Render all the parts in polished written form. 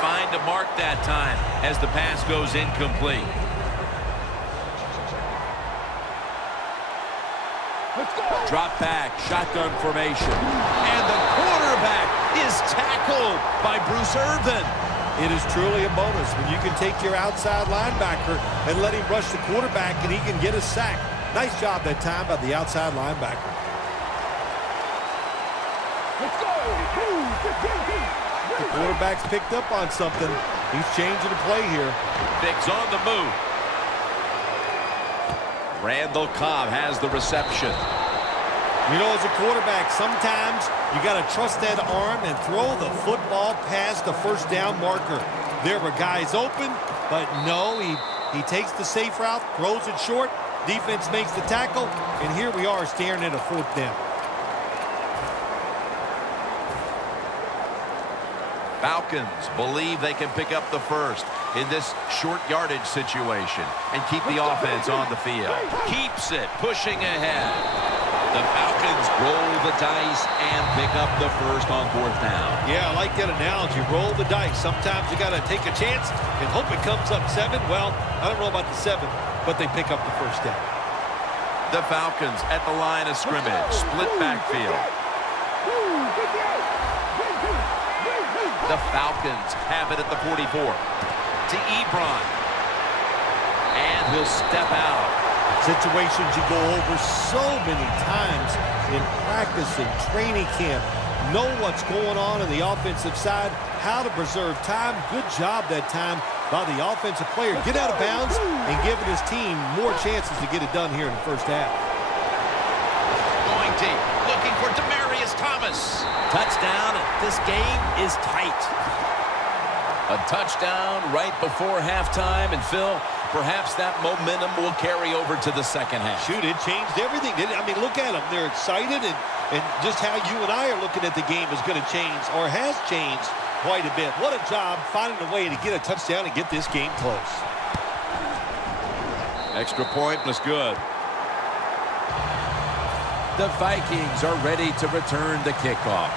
find a mark that time as the pass goes incomplete. Drop back, shotgun formation. And the quarterback is tackled by Bruce Irvin. It is truly a bonus when you can take your outside linebacker and let him rush the quarterback and he can get a sack. Nice job that time by the outside linebacker. Let's go. The quarterback's picked up on something. He's changing the play here. Biggs on the move. Randall Cobb has the reception. You know, as a quarterback, sometimes you got to trust that arm and throw the football past the first down marker. There were guys open, but no, he takes the safe route, throws it short. Defense makes the tackle, and here we are staring at a fourth down. Falcons believe they can pick up the first in this short yardage situation and keep the offense on the field. Keeps it, pushing ahead. The Falcons roll the dice and pick up the first on fourth down. Yeah, I like that analogy. Roll the dice. Sometimes you got to take a chance and hope it comes up 7. Well, I don't know about the 7, but they pick up the first down. The Falcons at the line of scrimmage. Split backfield. The Falcons have it at the 44. To Ebron. And he'll step out. Situations you go over so many times in practice and training camp. Know what's going on the offensive side, how to preserve time. Good job that time by the offensive player. Get out of bounds and giving his team more chances to get it done here in the first half. Going deep, looking for Demaryius Thomas. Touchdown, and this game is tight. A touchdown right before halftime, and Phil, perhaps that momentum will carry over to the second half. Shoot, it changed everything, didn't it? I mean, look at them. They're excited, and just how you and I are looking at the game is going to change, or has changed quite a bit. What a job finding a way to get a touchdown and get this game close. Extra point was good. The Vikings are ready to return the kickoff.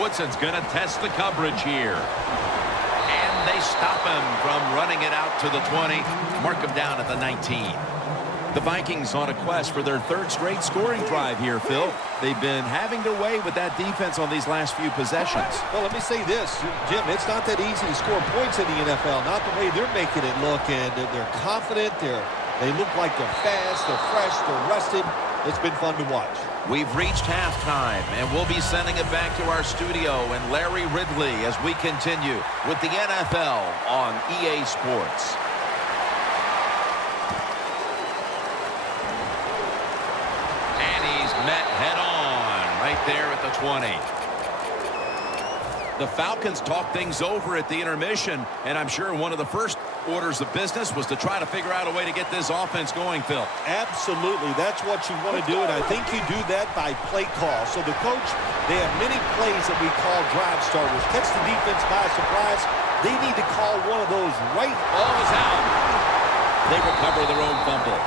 Woodson's going to test the coverage here. And they stop him from running it out to the 20. Mark him down at the 19. The Vikings on a quest for their third straight scoring drive here, Phil. They've been having their way with that defense on these last few possessions. Well, let me say this, Jim, it's not that easy to score points in the NFL. Not the way they're making it look, and they're confident. They look like they're fast, they're fresh, they're rested. It's been fun to watch. We've reached halftime, and we'll be sending it back to our studio and Larry Ridley as we continue with the NFL on EA Sports. And he's met head-on right there at the 20. The Falcons talked things over at the intermission, and I'm sure one of the first orders of business was to try to figure out a way to get this offense going, Phil. Absolutely. That's what you want to do, and I think you do that by play call. So the coach, they have many plays that we call drive starters. Catch the defense by surprise. They need to call one of those right. Ball is out. They recover their own fumble.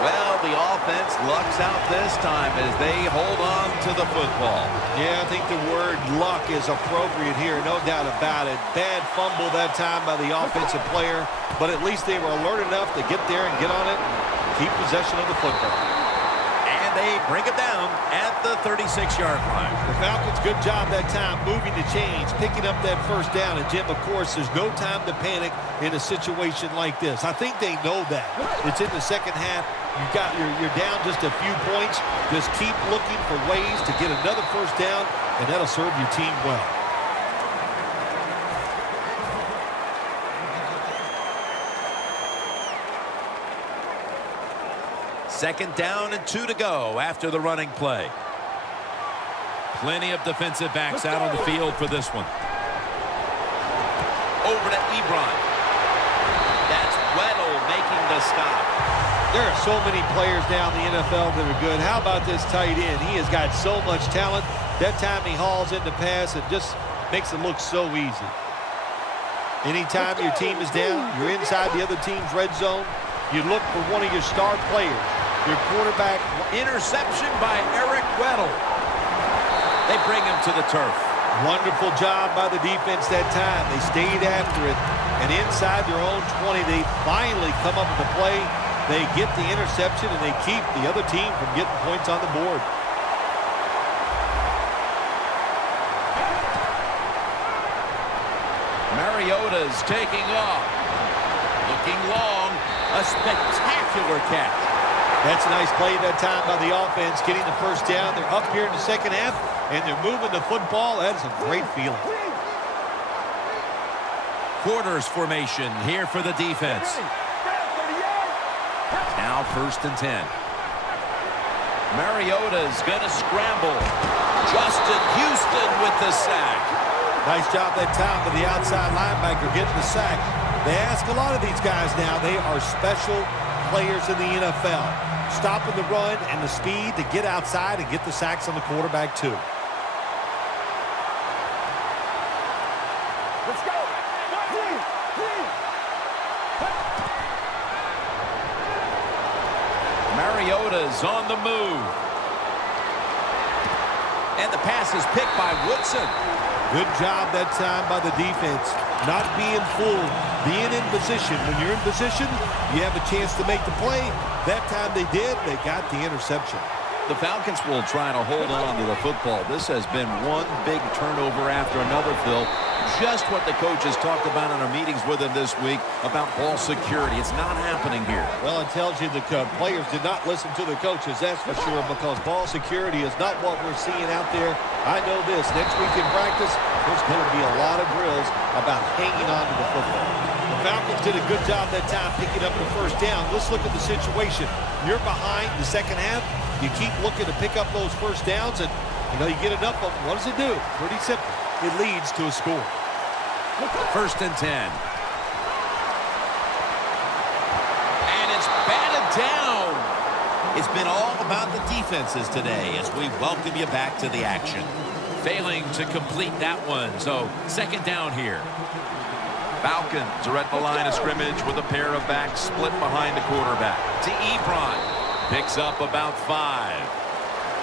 Well, the offense lucks out this time as they hold on to the football. Yeah, I think the word luck is appropriate here, no doubt about it. Bad fumble that time by the offensive player, but at least they were alert enough to get there and get on it and keep possession of the football. And they bring it down at the 36-yard line. The Falcons, good job that time, moving the chains, picking up that first down. And, Jim, of course, there's no time to panic in a situation like this. I think they know that. It's in the second half. You're down just a few points. Just keep looking for ways to get another first down, and that'll serve your team well. Second down and 2 to go after the running play. Plenty of defensive backs out on the field for this one. Over to Ebron. That's Weddle making the stop. There are so many players down in the NFL that are good. How about this tight end? He has got so much talent. That time he hauls in the pass and just makes it look so easy. Anytime your team is down, you're inside the other team's red zone, you look for one of your star players. Your quarterback. Interception by Eric Weddle. bring him to the turf. Wonderful job by the defense that time. They stayed after it, and inside their own 20, they finally come up with a play. They get the interception, and they keep the other team from getting points on the board. Mariota's taking off. Looking long. A spectacular catch. That's a nice play that time by the offense, getting the first down. They're up here in the second half, and they're moving the football. That is a great feeling. Quarters formation here for the defense. Now 1st and 10. Mariota's going to scramble. Justin Houston with the sack. Nice job that time by the outside linebacker getting the sack. They ask a lot of these guys now. They are special players in the NFL. Stopping the run and the speed to get outside and get the sacks on the quarterback too. Let's go. Mariota's on the move. And the pass is picked by Woodson. Good job that time by the defense. Not being fooled, being in position. When you're in position, you have a chance to make the play. That time they did. They got the interception. The Falcons will try to hold on to the football. This has been one big turnover after another, Phil. Just what the coaches talked about in our meetings with him this week about ball security. It's not happening here. Well, it tells you the players did not listen to the coaches, that's for sure, because ball security is not what we're seeing out there. I know this. Next week in practice, there's going to be a lot of drills about hanging on to the football. The Falcons did a good job that time picking up the first down. Let's look at the situation. You're behind the second half. You keep looking to pick up those first downs, and you get enough of them. What does it do? Pretty simple. It leads to a score. 1st and 10. And it's batted down. It's been all about the defenses today as we welcome you back to the action. Failing to complete that one, so 2nd down here. Falcons are at the line of scrimmage with a pair of backs split behind the quarterback. To Ebron. Picks up about 5.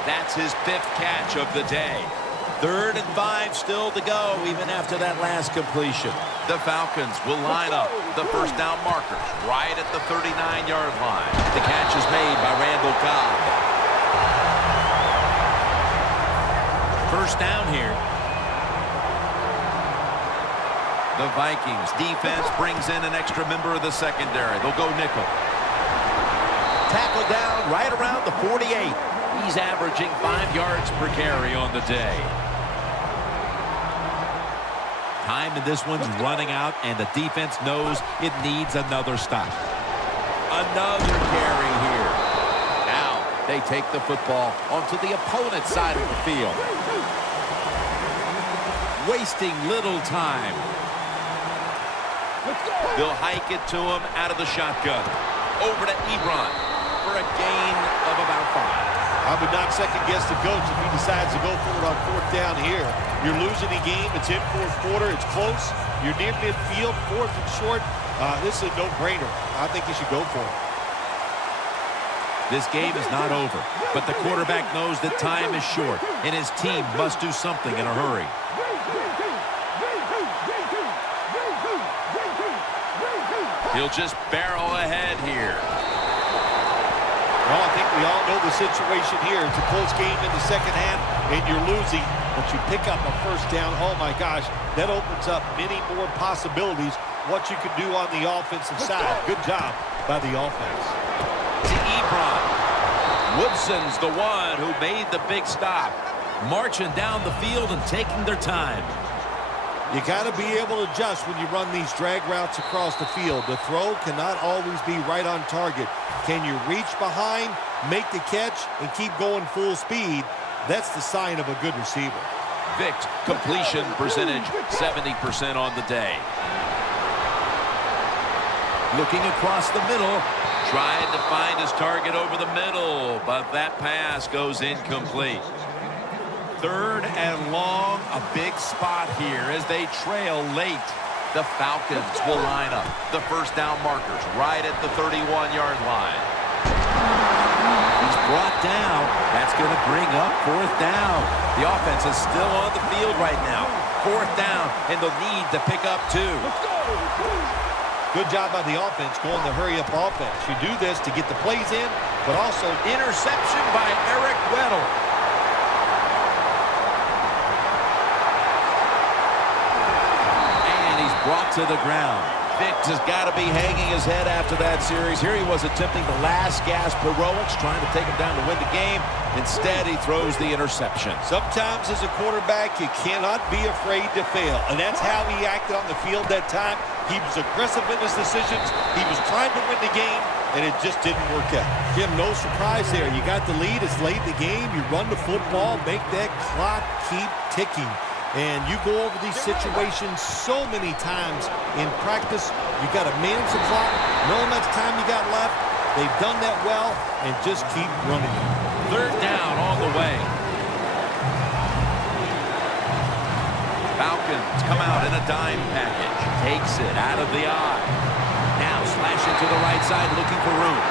That's his 5th catch of the day. 3rd and 5 still to go, even after that last completion. The Falcons will line up the first down markers right at the 39-yard line. The catch is made by Randall Cobb. 1st down here. The Vikings defense brings in an extra member of the secondary. They'll go nickel. Tackle down right around the 48. He's averaging 5 yards per carry on the day. Time in this one's running out, and the defense knows it needs another stop. Another carry here. Now they take the football onto the opponent's side of the field. Wasting little time. They'll hike it to him out of the shotgun. Over to Ebron for a gain of about 5. I would not second-guess the coach if he decides to go for it on 4th down here. You're losing the game. It's in 4th quarter. It's close. You're near midfield, 4th and short. This is a no-brainer. I think you should go for it. This game is not over, but the quarterback knows that time is short, and his team must do something in a hurry. He'll just barrel ahead here. Well, I think we all know the situation here. It's a close game in the second half, and you're losing, but you pick up a first down. Oh, my gosh, that opens up many more possibilities what you can do on the offensive side. Good job by the offense. To Ebron. Woodson's the one who made the big stop, marching down the field and taking their time. You got to be able to adjust when you run these drag routes across the field. The throw cannot always be right on target. Can you reach behind, make the catch, and keep going full speed? That's the sign of a good receiver. Vick's completion percentage, 70% on the day. Looking across the middle, trying to find his target over the middle, but that pass goes incomplete. 3rd and long, a big spot here as they trail late. The Falcons will line up the first down markers right at the 31-yard line. He's brought down. That's going to bring up fourth down. The offense is still on the field right now. Fourth down, and they'll need to pick up 2. Good job by the offense going the hurry-up offense. You do this to get the plays in, but also Interception by Eric Weddle. And he's brought to the ground. Vicks has got to be hanging his head after that series. Here he was attempting the last gasp heroics, trying to take him down to win the game. Instead, he throws the interception. sometimes as a quarterback, you cannot be afraid to fail. And that's how he acted on the field that time. He was aggressive in his decisions. He was trying to win the game, and it just didn't work out. Jim, no surprise there. You got the lead. It's late in the game. You run the football, make that clock keep ticking. And you go over these situations so many times in practice. You got to manage the clock, know how much time you got left. They've done that well, and just keep running it. Third down on the way. Falcons come out in a dime package. Takes it out of the eye. Now slashing to the right side, looking for room.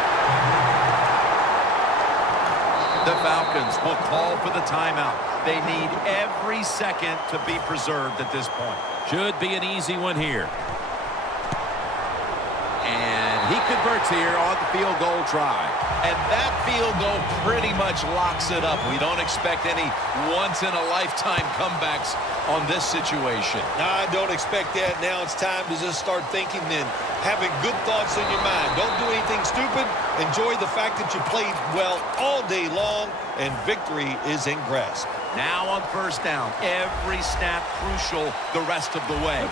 The Falcons will call for the timeout. They need every second to be preserved at this point. Should be an easy one here. And he converts here on the field goal try. And that field goal pretty much locks it up. We don't expect any once-in-a-lifetime comebacks on this situation. No, I don't expect that. Now it's time to just start thinking then. Having good thoughts in your mind. Don't do anything stupid. Enjoy the fact that you played well all day long, and victory is in grasp. Now on first down, every snap crucial the rest of the way.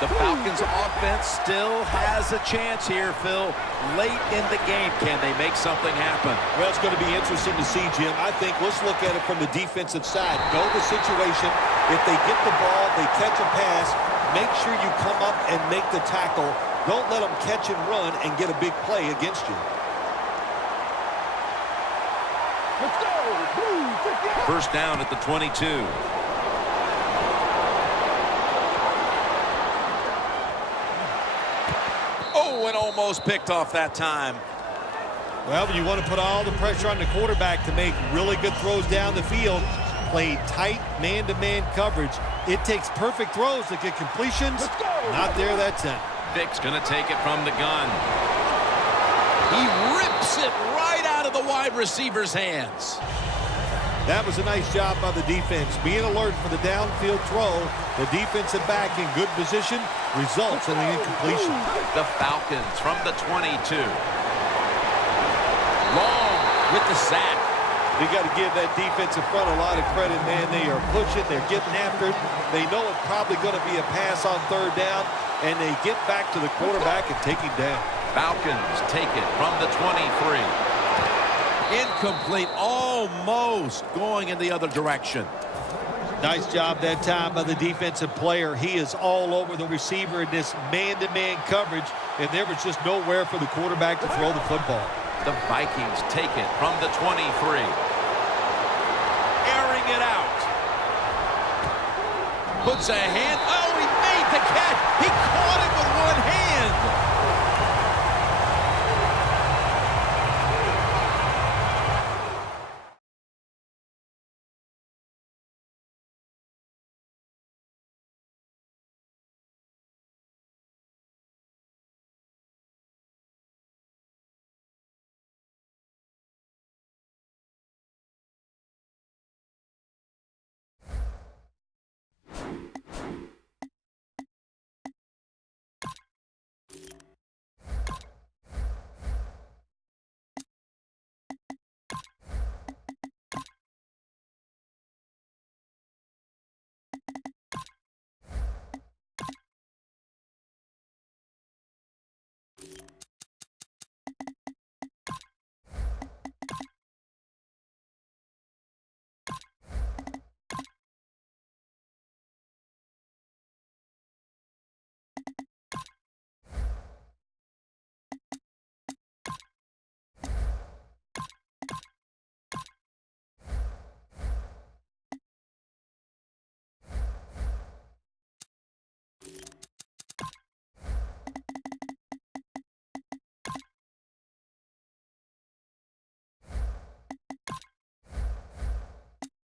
The Falcons offense still has a chance here, Phil. Late in the game, can they make something happen? Well, it's going to be interesting to see, Jim. I think let's look at it from the defensive side. Know the situation. If they get the ball, they catch a pass, make sure you come up and make the tackle. Don't let them catch and run and get a big play against you. Let's go. First down at the 22. Oh, and almost picked off that time. Well, you want to put all the pressure on the quarterback to make really good throws down the field. Play tight man-to-man coverage. It takes perfect throws to get completions. Not there that time. Vic's going to take it from the gun. He rips it right out of the wide receiver's hands. That was a nice job by the defense. Being alert for the downfield throw. The defensive back in good position results in an incompletion. The Falcons from the 22. Long with the sack. You got to give that defensive front a lot of credit, man. They are pushing. They're getting after it. They know it's probably going to be a pass on third down, and they get back to the quarterback and take him down. Falcons take it from the 23. Incomplete, almost going in the other direction. Nice job that time by the defensive player. He is all over the receiver in this man-to-man coverage, and there was just nowhere for the quarterback to throw the football. The Vikings take it from the 23. Airing it out. Puts a hand. Oh, he made the catch. He caught it with one hand.